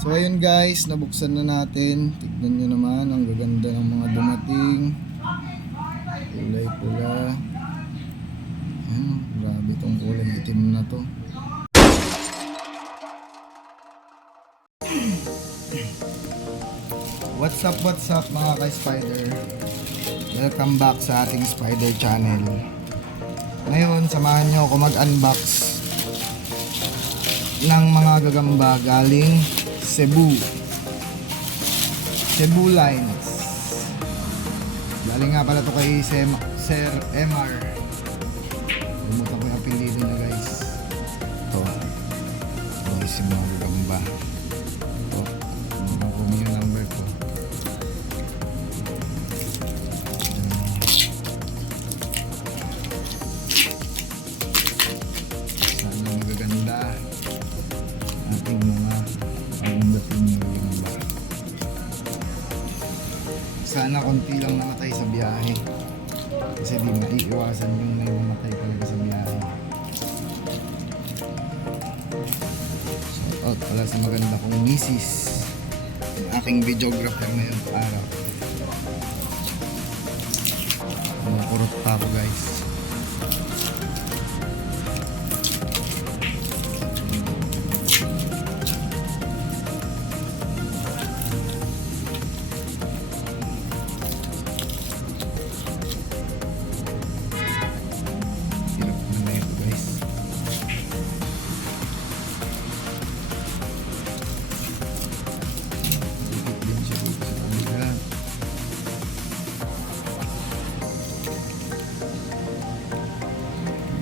So ayun guys, nabuksan na natin. Tignan nyo naman, ang gaganda ng mga dumating. Kulay pula. Grabe tong kulay itim na to. What's up mga ka-spider? Welcome back sa ating spider channel. Ngayon, samahan nyo ako mag-unbox ng mga gagamba galing Cebu Lines. Galing nga pala to kay Sir MR. Bumuta ko yung apelido niya guys. Ito guys, yung mga gagamba. Ito, makuha yung number ko. Sana magaganda ating mga pagdating ng gagamba. Sana konti lang namatay sa biyahe, kasi di maiiwasan yung may mamatay talaga sa biyahe. Shout out pala sa maganda kong misis, yung aking videographer ngayong araw. Kumukurot pa ako guys.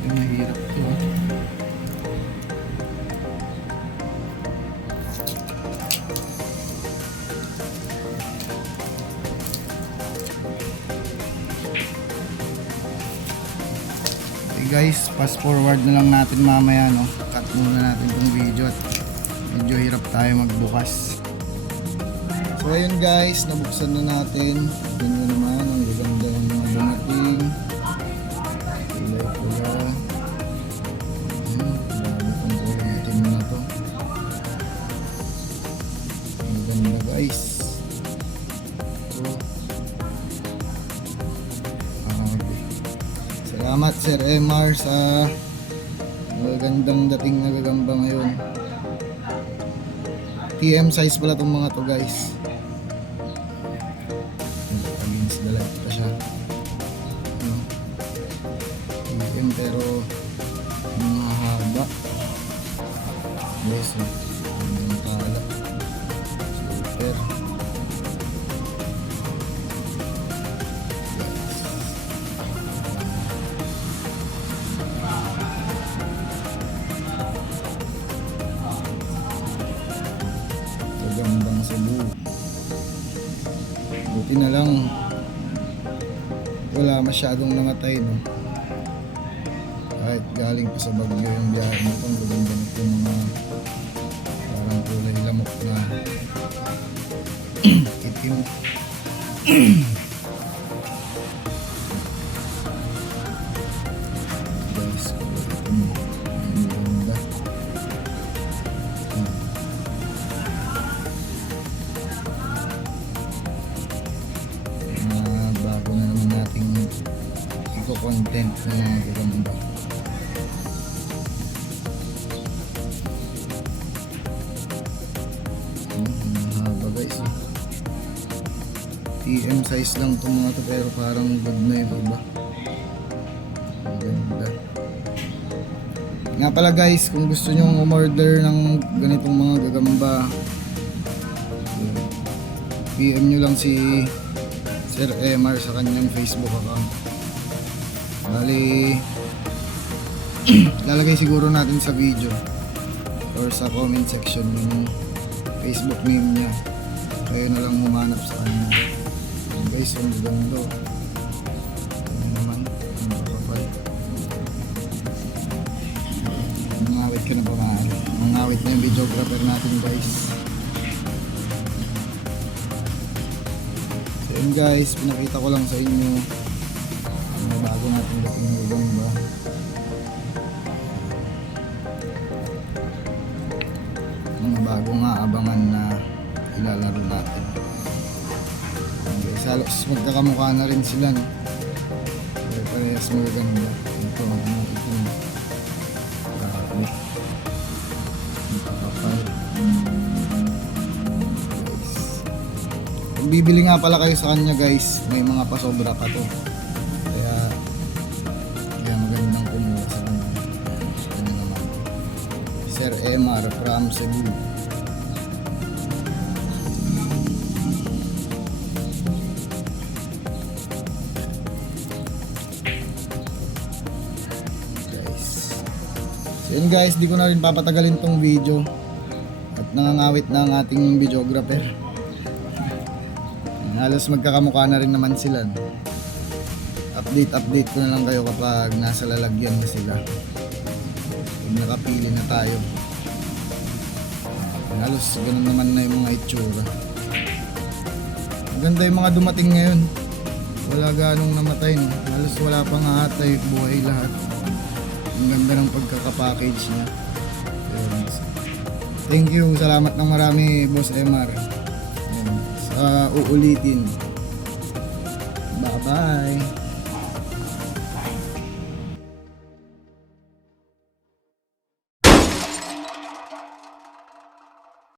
Mahirap to Okay guys, fast forward na lang natin mamaya, no? Cut muna natin itong video at medyo hirap tayo magbukas. So ayun guys, nabuksan na natin. Tignan nyo naman, ang gaganda ng mga dumating. Kulay pula. Grabe itong kulay itim na to. Ang ganda guys. Salamat Sir MR sa magandang dating na gagamba ngayon. TM size pala itong mga to guys. Against the light pa siya. TM pero mga haba. Yes, ang pala. Super. Gagambang Cebu. Buti na lang wala masyadong namatay, no? Kahit galing pa sa bagyo yung biyahe mo, itong gaganda nito, mga parang kulay lamok na itim. Guys, ang ganda. Bago na naman nating i-content na mga gagamba. Mahaba guys, eh. TM size lang itong mga to, pero parang good na yung iba. Maganda. Nga pala guys, kung gusto nyo umorder ng ganitong mga gagamba, PM nyo lang si Sir MR sa kanyang Facebook account. Bali lalagay siguro natin sa video or sa comment section yung Facebook name niya, kayo na lang humanap sa kanya. Guys, ang ganda. Ano naman, ang kapal. Mangawit ka na pa maaari. Mangawit na yung videographer natin guys. So yun guys, pinakita ko lang sa inyo ang bago natin dating ng gagamba. Mga bago nga abangan na ilalaro natin. Guys, halos magkakamukha na rin sila, no? Parehas magaganda. Ito, ito. Grabe. Ito kapal. Guys. Kung bibili nga pala kayo sa kanya guys, may mga pasobra pa to. Kaya magandang kumuha sa kanya. Ano naman. Sir MR from Cebu. So yun guys, di ko na rin papatagalin tong video at nangangawit na ang ating videographer. Halos magkakamukha na rin naman sila. Update ko na lang kayo kapag nasa lalagyan na sila. Pag nakapili na tayo. Halos ganun naman na yung mga itsura. Maganda yung mga dumating ngayon. Wala ganong namatay, no? Halos wala pang atay, buhay lahat. Ang ganda ng pagkakapackage niya. Thank you, salamat ng marami Boss MR sa uulitin. Bye bye.